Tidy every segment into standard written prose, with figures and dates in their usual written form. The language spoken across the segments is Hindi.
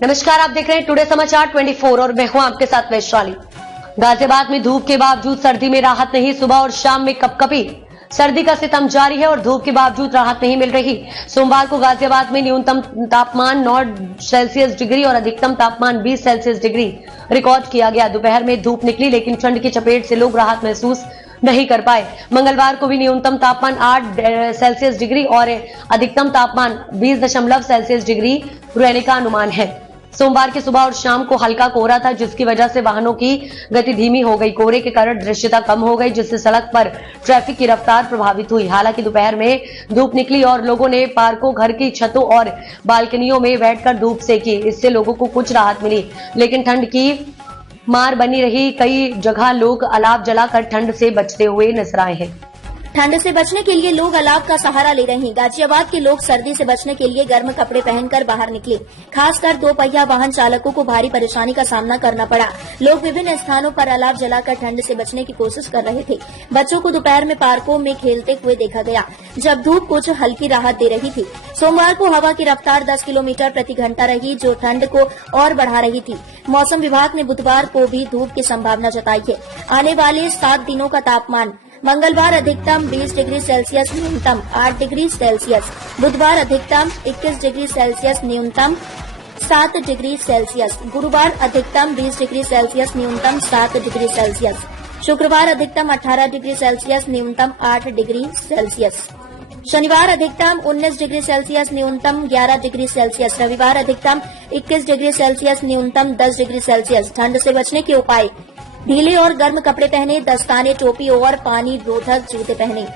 नमस्कार, आप देख रहे हैं टुडे समाचार 24 और मैं हूं आपके साथ वैशाली। गाजियाबाद में धूप के बावजूद सर्दी में राहत नहीं, सुबह और शाम में कपकपी सर्दी का सितम जारी है और धूप के बावजूद राहत नहीं मिल रही। सोमवार को गाजियाबाद में न्यूनतम तापमान 9 सेल्सियस डिग्री और अधिकतम तापमान 20 सेल्सियस डिग्री रिकॉर्ड किया गया। दोपहर में धूप निकली लेकिन ठंड की चपेट से लोग राहत महसूस नहीं कर पाए। मंगलवार को भी न्यूनतम तापमान 8 सेल्सियस डिग्री और अधिकतम तापमान 20.0 सेल्सियस डिग्री रहने का अनुमान है। सोमवार की सुबह और शाम को हल्का कोहरा था, जिसकी वजह से वाहनों की गति धीमी हो गई। कोहरे के कारण दृश्यता कम हो गई, जिससे सड़क पर ट्रैफिक की रफ्तार प्रभावित हुई। हालांकि दोपहर में धूप निकली और लोगों ने पार्कों, घर की छतों और बालकनियों में बैठकर धूप सेकी। इससे लोगों को कुछ राहत मिली, लेकिन ठंड की मार बनी रही। कई जगह लोग अलाव जलाकर ठंड से बचते हुए नजर आए हैं। ठंड से बचने के लिए लोग अलाव का सहारा ले रहे हैं। गाजियाबाद के लोग सर्दी से बचने के लिए गर्म कपड़े पहनकर बाहर निकले। खासकर 2 पहिया वाहन चालकों को भारी परेशानी का सामना करना पड़ा। लोग विभिन्न स्थानों पर अलाव जलाकर ठंड से बचने की कोशिश कर रहे थे। बच्चों को दोपहर में पार्कों में खेलते हुए देखा गया, जब धूप कुछ हल्की राहत दे रही थी। सोमवार को हवा की रफ्तार 10 किलोमीटर प्रति घंटा रही, जो ठंड को और बढ़ा रही थी। मौसम विभाग ने बुधवार को भी धूप की संभावना जताई है। आने वाले 7 दिनों का तापमान: मंगलवार अधिकतम 20 डिग्री सेल्सियस, न्यूनतम 8 डिग्री सेल्सियस। बुधवार अधिकतम 21 डिग्री सेल्सियस, न्यूनतम 7 डिग्री सेल्सियस। गुरुवार अधिकतम 20 डिग्री सेल्सियस, न्यूनतम 7 डिग्री सेल्सियस। शुक्रवार अधिकतम 18 डिग्री सेल्सियस, न्यूनतम 8 डिग्री सेल्सियस। शनिवार अधिकतम 19 डिग्री सेल्सियस, न्यूनतम 11 डिग्री सेल्सियस। रविवार अधिकतम 21 डिग्री सेल्सियस, न्यूनतम 10 डिग्री सेल्सियस। ठंड से बचने के उपाय: ढीले और गर्म कपड़े पहने, दस्ताने, टोपी और पानी रोधक जूते पहने।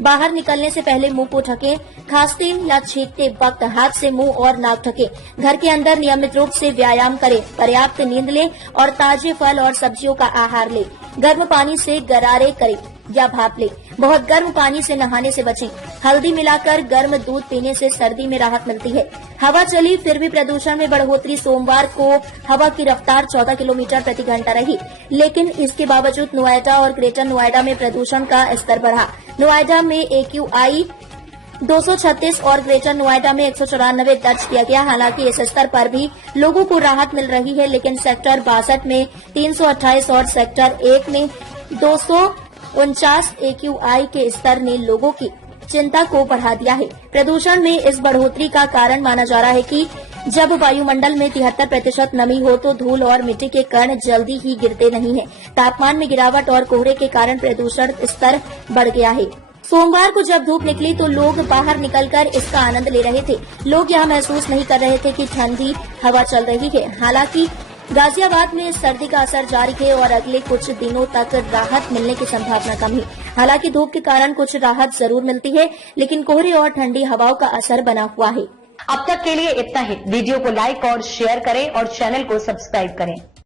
बाहर निकलने से पहले मुंह को ढकें। खांसते या छींकते वक्त हाथ से मुंह और नाक ढकें। घर के अंदर नियमित रूप से व्यायाम करें। पर्याप्त नींद लें और ताजे फल और सब्जियों का आहार लें। गर्म पानी से गरारे करें या भाप लें। बहुत गर्म पानी से नहाने से बचें। हल्दी मिलाकर गर्म दूध पीने से सर्दी में राहत मिलती है। हवा चली फिर भी प्रदूषण में बढ़ोतरी: सोमवार को हवा की रफ्तार 14 किलोमीटर प्रति घंटा रही, लेकिन इसके बावजूद नोएडा और ग्रेटर नोएडा में प्रदूषण का स्तर बढ़ा। नोएडा में AQI 236 और ग्रेटर नोएडा में 194 दर्ज किया गया। हालांकि इस स्तर पर भी लोगों को राहत मिल रही है, लेकिन सेक्टर 62 में 328 और सेक्टर 1 में 249 AQI के स्तर ने लोगों की चिंता को बढ़ा दिया है। प्रदूषण में इस बढ़ोतरी का कारण माना जा रहा है कि जब वायुमंडल में 73% नमी हो तो धूल और मिट्टी के कण जल्दी ही गिरते नहीं हैं। तापमान में गिरावट और कोहरे के कारण प्रदूषण स्तर बढ़ गया है। सोमवार को जब धूप निकली तो लोग बाहर निकलकर इसका आनंद ले रहे थे। लोग यह महसूस नहीं कर रहे थे कि ठंडी हवा चल रही है। हालांकि गाजियाबाद में सर्दी का असर जारी है और अगले कुछ दिनों तक राहत मिलने की संभावना कम है। हालांकि धूप के कारण कुछ राहत जरूर मिलती है, लेकिन कोहरे और ठंडी हवाओं का असर बना हुआ है। अब तक के लिए इतना ही। वीडियो को लाइक और शेयर करें और चैनल को सब्सक्राइब करें।